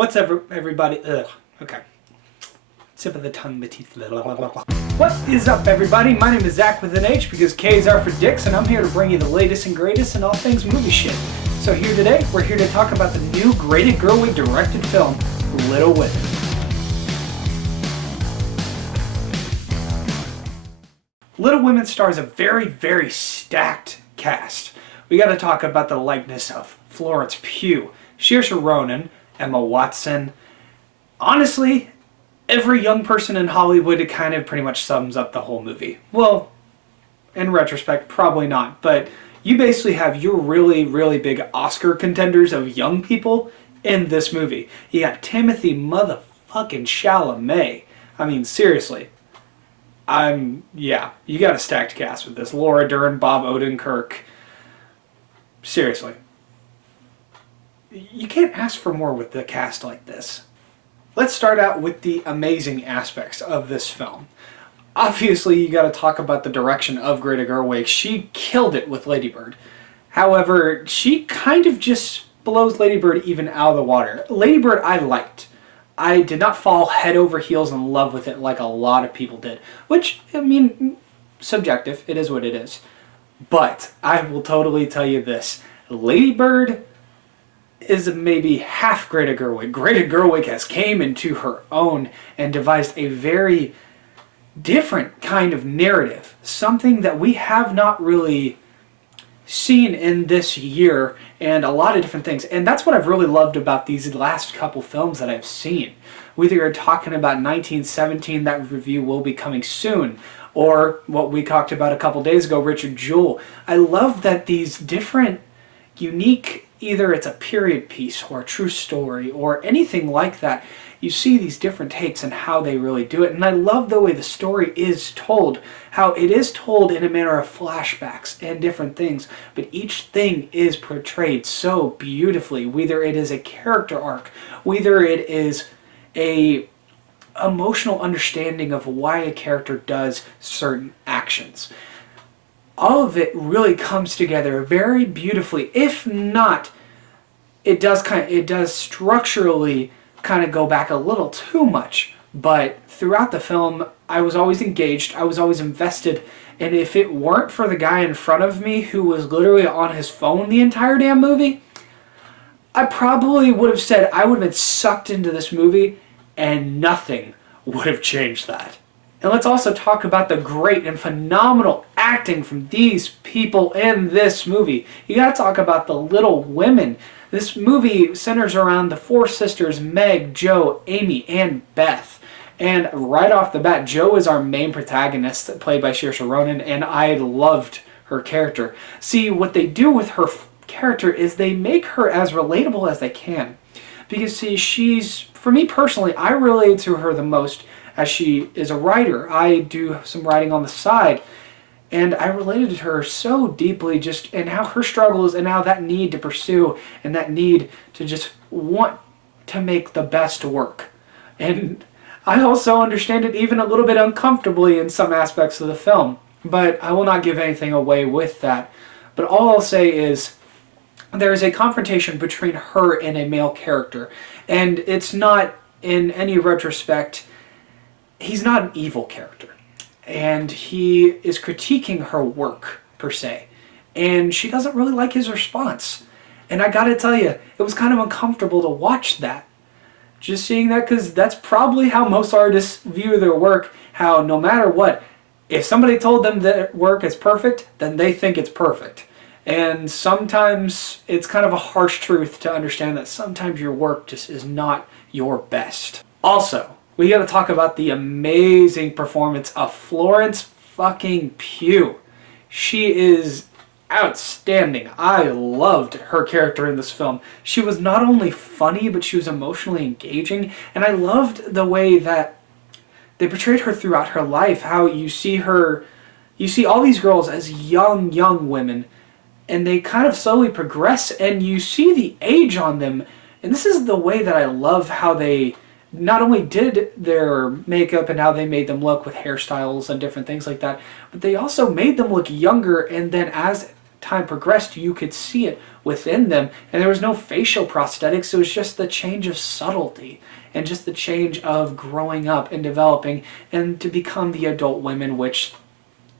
What's everybody? Ugh. Okay. Tip of the tongue, the teeth. What is up, everybody? My name is Zach with an H because K's are for dicks, and I'm here to bring you the latest and greatest in all things movie shit. So here today, we're here to talk about the new Greta Gerwig directed film, Little Women. Little Women stars a very, very stacked cast. We got to talk about the likeness of Florence Pugh, Saoirse Ronan, Emma Watson. Honestly, every young person in Hollywood, it kind of pretty much sums up the whole movie. Well, in retrospect, probably not, but you basically have your really, really big Oscar contenders of young people in this movie. You got Timothy motherfucking Chalamet. I mean, seriously. Yeah, you got a stacked cast with this. Laura Dern, Bob Odenkirk. Seriously. You can't ask for more with the cast like this. Let's start out with the amazing aspects of this film. Obviously, you got to talk about the direction of Greta Gerwig. She killed it with Lady Bird. However, she kind of just blows Lady Bird even out of the water. Lady Bird I liked. I did not fall head over heels in love with it like a lot of people did. Which, I mean, subjective. It is what it is. But I will totally tell you this. Lady Bird is maybe half Greta Gerwig. Greta Gerwig has came into her own and devised a very different kind of narrative. Something that we have not really seen in this year, and a lot of different things. And that's what I've really loved about these last couple films that I've seen. Whether you're talking about 1917, that review will be coming soon, or what we talked about a couple days ago, Richard Jewell. I love that these different, unique, either it's a period piece or a true story or anything like that, you see these different takes and how they really do it. And I love the way the story is told, how it is told in a manner of flashbacks and different things, but each thing is portrayed so beautifully, whether it is a character arc, whether it is a emotional understanding of why a character does certain actions. All of it really comes together very beautifully. If not, it does structurally kind of go back a little too much. But throughout the film, I was always engaged. I was always invested. And if it weren't for the guy in front of me who was literally on his phone the entire damn movie, I probably would have said I would have been sucked into this movie and nothing would have changed that. And let's also talk about the great and phenomenal acting from these people in this movie. You gotta talk about the Little Women. This movie centers around the four sisters, Meg, Jo, Amy, and Beth. And right off the bat, Jo is our main protagonist, played by Saoirse Ronan, and I loved her character. See, what they do with her character is they make her as relatable as they can. Because, see, for me personally, I relate to her the most as she is a writer. I do some writing on the side, and I related to her so deeply just in how her struggles and how that need to pursue and that need to just want to make the best work. And I also understand it even a little bit uncomfortably in some aspects of the film, but I will not give anything away with that. But all I'll say is there is a confrontation between her and a male character, and it's not in any retrospect. He's not an evil character, and he is critiquing her work, per se, and she doesn't really like his response. And I gotta tell you, it was kind of uncomfortable to watch that. Just seeing that, because that's probably how most artists view their work, how no matter what, if somebody told them that work is perfect, then they think it's perfect. And sometimes it's kind of a harsh truth to understand that sometimes your work just is not your best. Also, we gotta talk about the amazing performance of Florence fucking Pugh. She is outstanding. I loved her character in this film. She was not only funny, but she was emotionally engaging, and I loved the way that they portrayed her throughout her life, how you see all these girls as young women, and they kind of slowly progress, and you see the age on them, and this is the way that I love how they not only did their makeup and how they made them look with hairstyles and different things like that, but they also made them look younger, and then as time progressed, you could see it within them, and there was no facial prosthetics. It was just the change of subtlety and just the change of growing up and developing and to become the adult women, which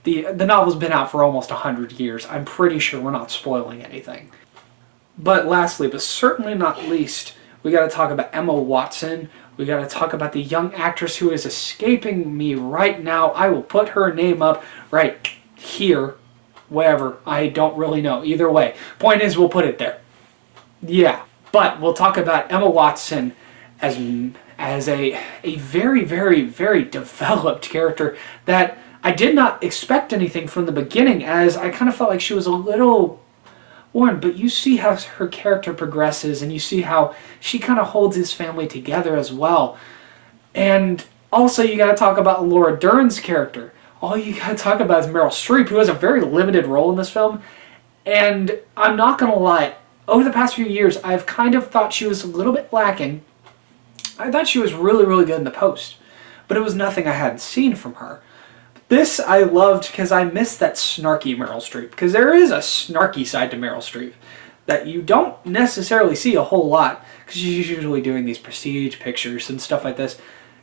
the novel's been out for almost 100 years. I'm pretty sure we're not spoiling anything. But lastly, but certainly not least, we got to talk about Emma Watson. We got to talk about the young actress who is escaping me right now. I will put her name up right here, wherever. I don't really know. Either way. Point is, we'll put it there. Yeah. But we'll talk about Emma Watson as a very, very, very developed character that I did not expect anything from the beginning, as I kind of felt like she was a little worn, but you see how her character progresses, and you see how she kind of holds his family together as well. And also you got to talk about Laura Dern's character. All you got to talk about is Meryl Streep, who has a very limited role in this film. And I'm not going to lie, over the past few years, I've kind of thought she was a little bit lacking. I thought she was really, really good in The Post, but it was nothing I hadn't seen from her. This I loved because I missed that snarky Meryl Streep, because there is a snarky side to Meryl Streep that you don't necessarily see a whole lot, because she's usually doing these prestige pictures and stuff like this.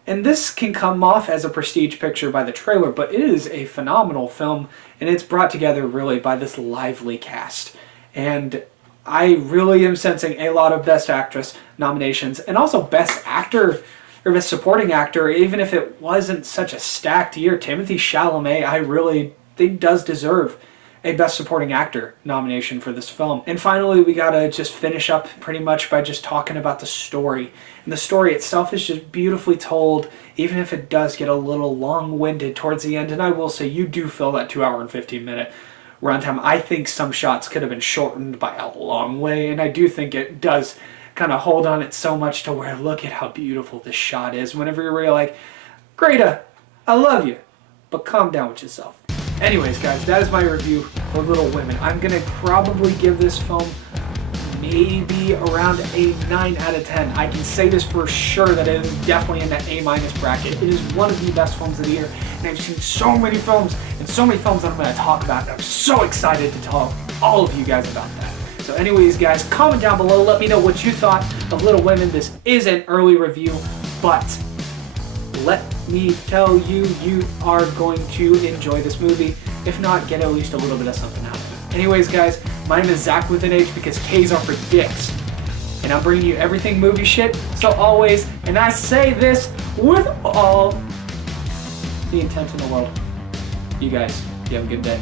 And this can come off as a prestige picture by the trailer, but it is a phenomenal film, and it's brought together really by this lively cast. And I really am sensing a lot of Best Actress nominations, and also Best Actor or Best Supporting Actor, even if it wasn't such a stacked year. Timothée Chalamet, I really think does deserve a Best Supporting Actor nomination for this film. And finally, we gotta just finish up pretty much by just talking about the story. And the story itself is just beautifully told, even if it does get a little long-winded towards the end. And I will say, you do feel that 2 hour and 15 minute runtime. I think some shots could have been shortened by a long way, and I do think it does kind of hold on it so much to where, look at how beautiful this shot is. Whenever you're really like, Greta, I love you, but calm down with yourself. Anyways, guys, that is my review for Little Women. I'm going to probably give this film maybe around a 9 out of 10. I can say this for sure that it is definitely in that A- bracket. It is one of the best films of the year, and I've seen so many films and so many films that I'm going to talk about, and I'm so excited to tell all of you guys about that. So anyways, guys, comment down below. Let me know what you thought of Little Women. This is an early review, but let me tell you, you are going to enjoy this movie. If not, get at least a little bit of something out of it. Anyways, guys, my name is Zach with an H, because K's are for dicks. And I'm bringing you everything movie shit. So always, and I say this with all the intent in the world, you guys, you have a good day.